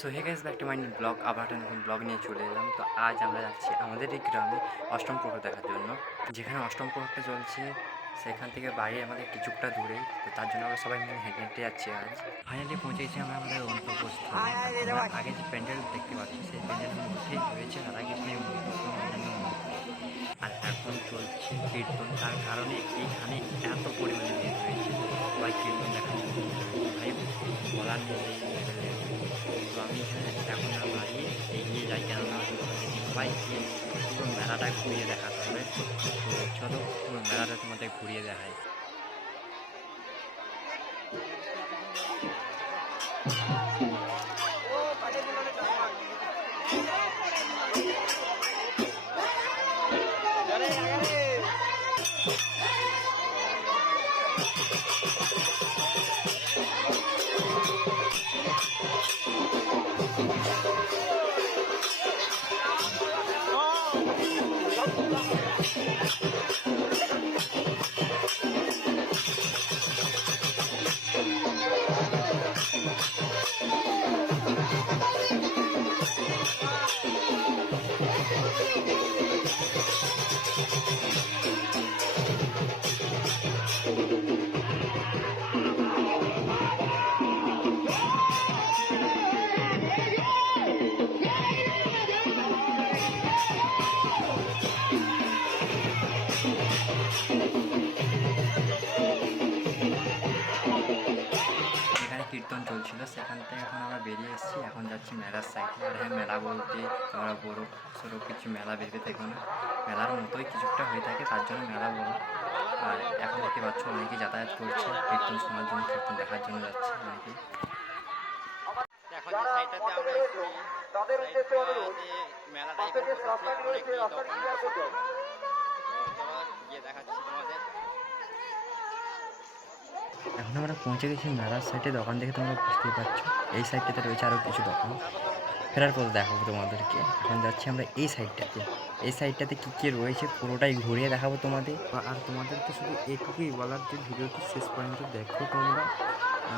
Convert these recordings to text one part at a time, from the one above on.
So hey guys, back to my new vlog. আবার নতুন blog নিয়ে চলে এলাম। তো আজ আমরা যাচ্ছি আমাদের এই গ্রামে অষ্টম প্রহর দেখার জন্য, যেখানে অষ্টম প্রহরটা চলছে সেখান থেকে বাড়ি আমাদের কিছুটা দূরে। তো তার জন্য আমরা সবাই মিলে হেঁটে হেঁটে যাচ্ছি। আজ ফাইনালি পৌঁছেছি আমরা আমাদের গন্তব্যস্থলে। আমরা আগে যে প্যান্ডেল দেখতে পাচ্ছি সেই প্যান্ডেলের মধ্যেই রয়েছে রাধাকৃষ্ণের মূর্তি, অন্যান্য মূর্তি। আর এখন চলছে কীর্তন, তার কারণে এইখানে এত পরিমাণে ভিড় রয়েছে। সবাই কীর্তন দেখার জন্য রয়েছে। ভাই বলার নেই এই লেভেলের। তো আমি এখানে এখন না দাঁড়িয়ে এগিয়ে যাই, কেননা সবাইকে পুরো মেলাটা ঘুরিয়ে দেখাতে হবে। তো চলো পুরো মেলাটা তোমাদের ঘুরিয়ে দেখাই। কীর্তন চলছিল, সেখান থেকে এখন আমরা বেরিয়ে এসেছি। এখন যাচ্ছি মেলার সাইডে। আর হ্যাঁ, মেলা বলতে তোমরা বড় সড়ো কিছু মেলা ভেবে থাকো না, মেলার মতোই কিছুটা হয়ে থাকে, তার জন্য মেলা বলো। আর এখন দেখতে পাচ্ছ অনেকেই যাতায়াত করছে কীর্তন শোনার জন্য, কীর্তন দেখার জন্য যাচ্ছে অনেকেই। এখন যে সাইডটাতে আমরা মেলা টাইপের গিয়ে দেখাচ্ছি তোমাদের। এখন আমরা পৌঁছে গেছি মেলার সাইডে। দোকান দেখে তোমরা বুঝতেই পারছো এই সাইডটাতে রয়েছে আরও কিছু দোকান। ফেরার পথে দেখাবো তোমাদেরকে। এখন যাচ্ছি আমরা এই সাইডটাতে। এই সাইডটাতে কী কী রয়েছে পুরোটাই ঘুরিয়ে দেখাবো তোমাদের। আর তোমাদেরকে শুধু এটুকুই বলার যে ভিডিওটি শেষ পর্যন্ত দেখো তোমরা।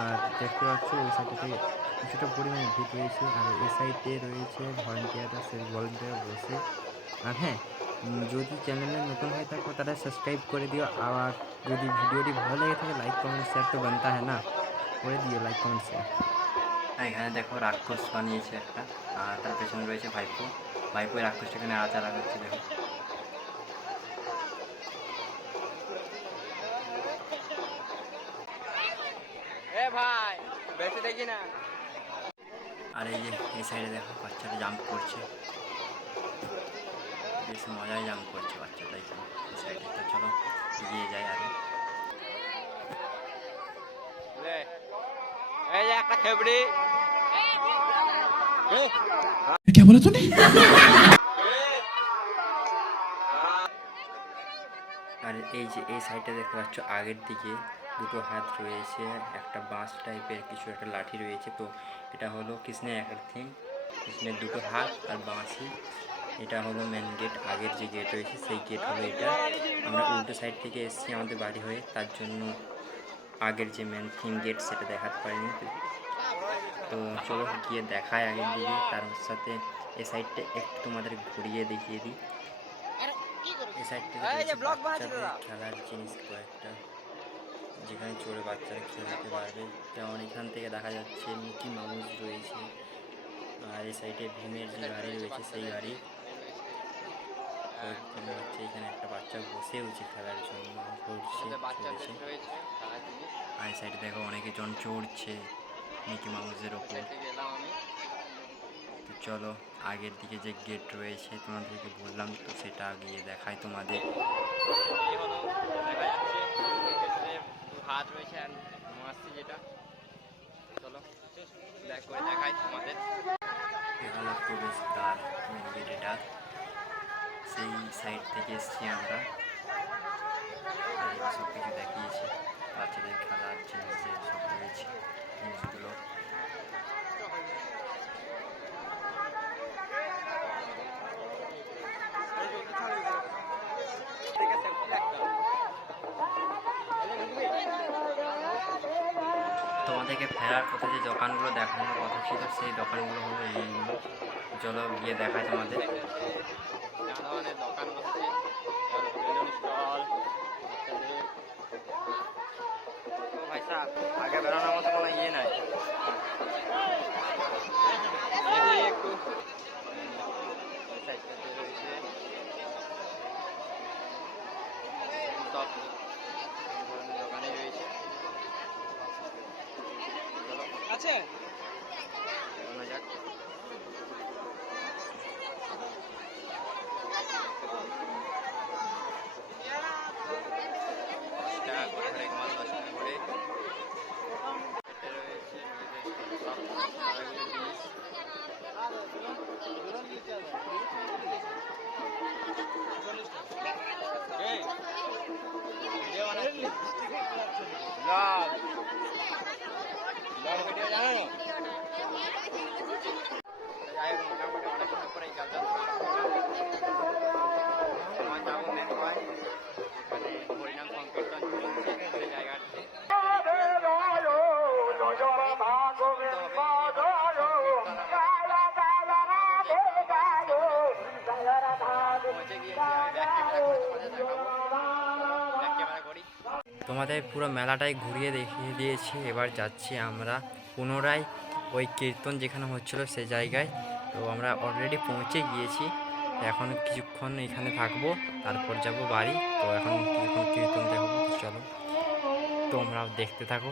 আর দেখতে পাচ্ছ ওই সাইডটাতে কিছুটা পরিমাণে ভিড় রয়েছে। আর এই সাইডে রয়েছে ভলেন্টিয়াররা, সেই ভলেন্টিয়ার বসে। আর হ্যাঁ, যদি চ্যানেলে নতুন হয়ে থাকো তারা সাবস্ক্রাইব করে দিও। আর যদি ভিডিওটি ভালো লেগে থাকে লাইক কমেন্ট শেয়ার তো বানতা হ্যাঁ না, করে দিও লাইক কমেন্ট শেয়ার। এখানে দেখো রাক্ষস বানিয়েছে একটা, আর তার পেছনে রয়েছে ভাইপো। ভাইপো রাক্ষসটা এখানে আচারা হচ্ছে, দেখো। ভাই বেশি দেখি না। আর এই যে এই সাইডে দেখো বাচ্চাটা জাম্প করছে, বেশ মজায় জাম্প করছে বাচ্চাটা এখানে এই সাইডে। তো চলো এগিয়ে যাই আরে। এই একটা খেবড়ি क्या बोला तूने? আর এই যে এই সাইডটা দেখতে পাচ্ছ আগের দিকে দুটো হাত রয়েছে, একটা বাঁশ টাইপের কিছু একটা লাঠি রয়েছে। তো এটা হলো কৃষ্ণের এক থিম, কৃষ্ণের দুটো হাত আর বাঁশি। এটা হলো মেন গেট, আগের যে গেট রয়েছে সেই গেট হলো এটা। আমরা উল্টো সাইড থেকে এসেছি আমাদের বাড়ি হয়ে, তার জন্য আগের যে মেন থিম গেট সেটা দেখাতে পারিনি। তো চলো গিয়ে দেখায় আগের দিকে, তার সাথে এ সাইডটা একটু তোমাদের ঘুরিয়ে দেখিয়ে দিই। এই সাইডটা বাচ্চাদের খেলার জিনিস কয়েকটা, যেখানে চড়ে বাচ্চারা খেলতে পারবে। যেমন এখান থেকে দেখা যাচ্ছে মিকি মাউস রয়েছে। আর এই সাইডে ভীমের যে গাড়ি রয়েছে সেই গাড়ি হচ্ছে। এখানে একটা বাচ্চা বসে রয়েছে খেলার জন্য, ঘুরছে চড়ছে। আর এই সাইডে দেখো অনেকে জন চড়ছে মিকি মাউসের ওপর। তো চলো আগের দিকে যে গেট রয়েছে তোমাদেরকে বললাম, তো সেটা গিয়ে দেখায় তোমাদের। হাত রয়েছে আর মাছটি যেটা, চলো করে দেখাই তোমাদের। এগুলো প্রবেশদ্বার মেন গেট, এটা সেই সাইড থেকে এসছি আমরা। আর সব কিছু দেখিয়েছি, বাচ্চাদের খেলার জিনিস যে সব রয়েছে জিনিসগুলো। থেকে ফেরার পথে যে দোকানগুলো দেখানোর কথা ছিল সেই দোকানগুলো হলো এইগুলো। চলো গিয়ে দেখাই তোমাদের। নানা ধরনের দোকান বসছে, বেলুন স্টল। ও ভাই সাহেব, আগে বেরোনোর মতো কোনো ইয়ে নাই। একটু সাইডটাতে রয়েছে সব ধরনের দোকানে রয়েছে। চলো আছে যাক। হরেক মাল 10 টাকা করে রয়েছে। ভিডিও জানো যাই হোক, মোটামুটি অনেক সময় পরে আমার যাবো মেন পয়েন্ট, এখানে হরিনাম সংকীর্তন চলছে সেই জায়গাটাতে। তোমাদের পুরো মেলাটাই ঘুরিয়ে দেখিয়ে দিয়েছি। এবার যাচ্ছি আমরা পুনরায় ওই কীর্তন যেখানে হচ্ছিল সেই জায়গায়। তো আমরা অলরেডি পৌঁছে গিয়েছি, এখন কিছুক্ষণ এখানে থাকবো, তারপর যাব বাড়ি। তো এখন কিছুক্ষণ কীর্তন দেখবো, চলো তোমরাও দেখতে থাকো।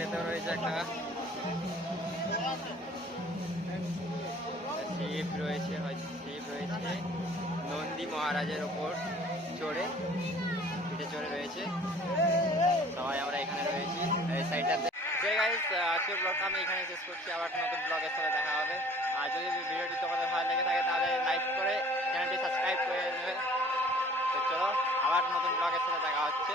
পাশেতেও রয়েছে একটা শিব রয়েছে, শিব রয়েছে নন্দী মহারাজের ওপর চড়ে, পিঠে চড়ে রয়েছে। সবাই আমরা এখানে রয়েছি এই সাইডটাতে। আজকের ব্লগটা আমি এখানে শেষ করছি, আবার নতুন ব্লগের সাথে দেখা হবে। আর যদি ভিডিওটি তোমাদের ভালো লেগে থাকে তাহলে লাইক করে চ্যানেলটি সাবস্ক্রাইব করে দেবে। তো চলো, আবার নতুন ব্লগের সাথে দেখা হচ্ছে।